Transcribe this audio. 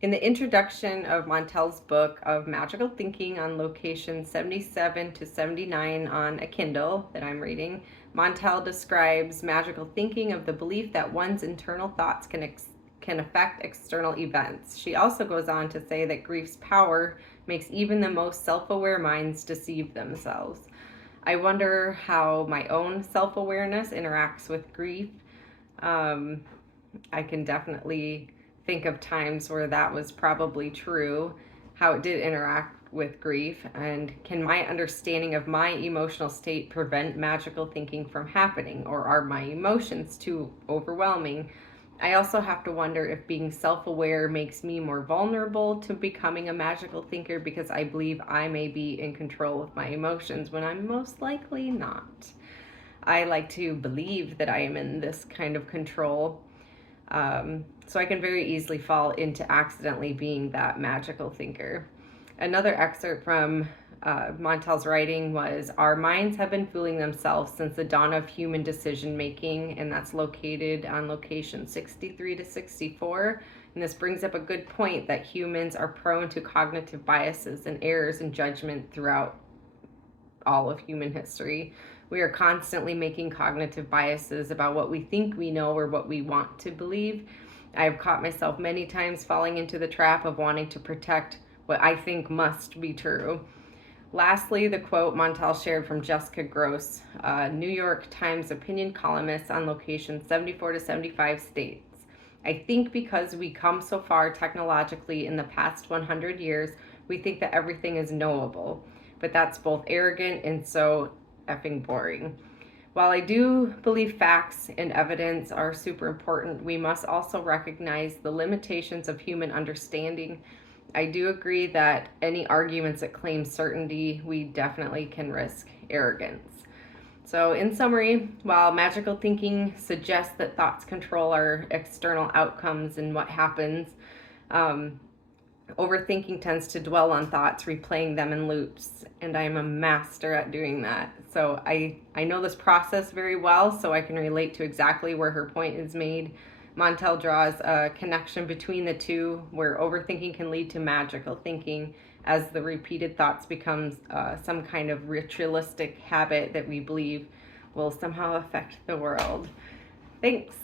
In the introduction of Montell's book of Magical Thinking on location 77 to 79 on a Kindle that I'm reading, Montell describes magical thinking of the belief that one's internal thoughts can affect external events. She also goes on to say that grief's power makes even the most self-aware minds deceive themselves. I wonder how my own self-awareness interacts with grief. Um, I can definitely think of times where that was probably true, how it did interact with grief, and can my understanding of my emotional state prevent magical thinking from happening, or are my emotions too overwhelming? I also have to wonder if being self aware makes me more vulnerable to becoming a magical thinker because I believe I may be in control of my emotions when I'm most likely not. I like to believe that I am in this kind of control. So I can very easily fall into accidentally being that magical thinker. Another excerpt from Montell's writing was, "Our minds have been fooling themselves since the dawn of human decision making," and that's located on location 63 to 64. And this brings up a good point that humans are prone to cognitive biases and errors in judgment throughout all of human history. We are constantly making cognitive biases about what we think we know or what we want to believe. I have caught myself many times falling into the trap of wanting to protect what I think must be true. Lastly, the quote Montell shared from Jessica Gross, New York Times opinion columnist on location 74 to 75, states, "I think because we come so far technologically in the past 100 years, we think that everything is knowable. But that's both arrogant and so effing boring. While I do believe facts and evidence are super important, we must also recognize the limitations of human understanding. I do agree that any arguments that claim certainty, we definitely can risk arrogance." So, in summary, while magical thinking suggests that thoughts control our external outcomes and what happens, um, overthinking tends to dwell on thoughts, replaying them in loops, and I'm a master at doing that. So I know this process very well, so I can relate to exactly where her point is made. Montell draws a connection between the two, where overthinking can lead to magical thinking as the repeated thoughts becomes some kind of ritualistic habit that we believe will somehow affect the world. Thanks.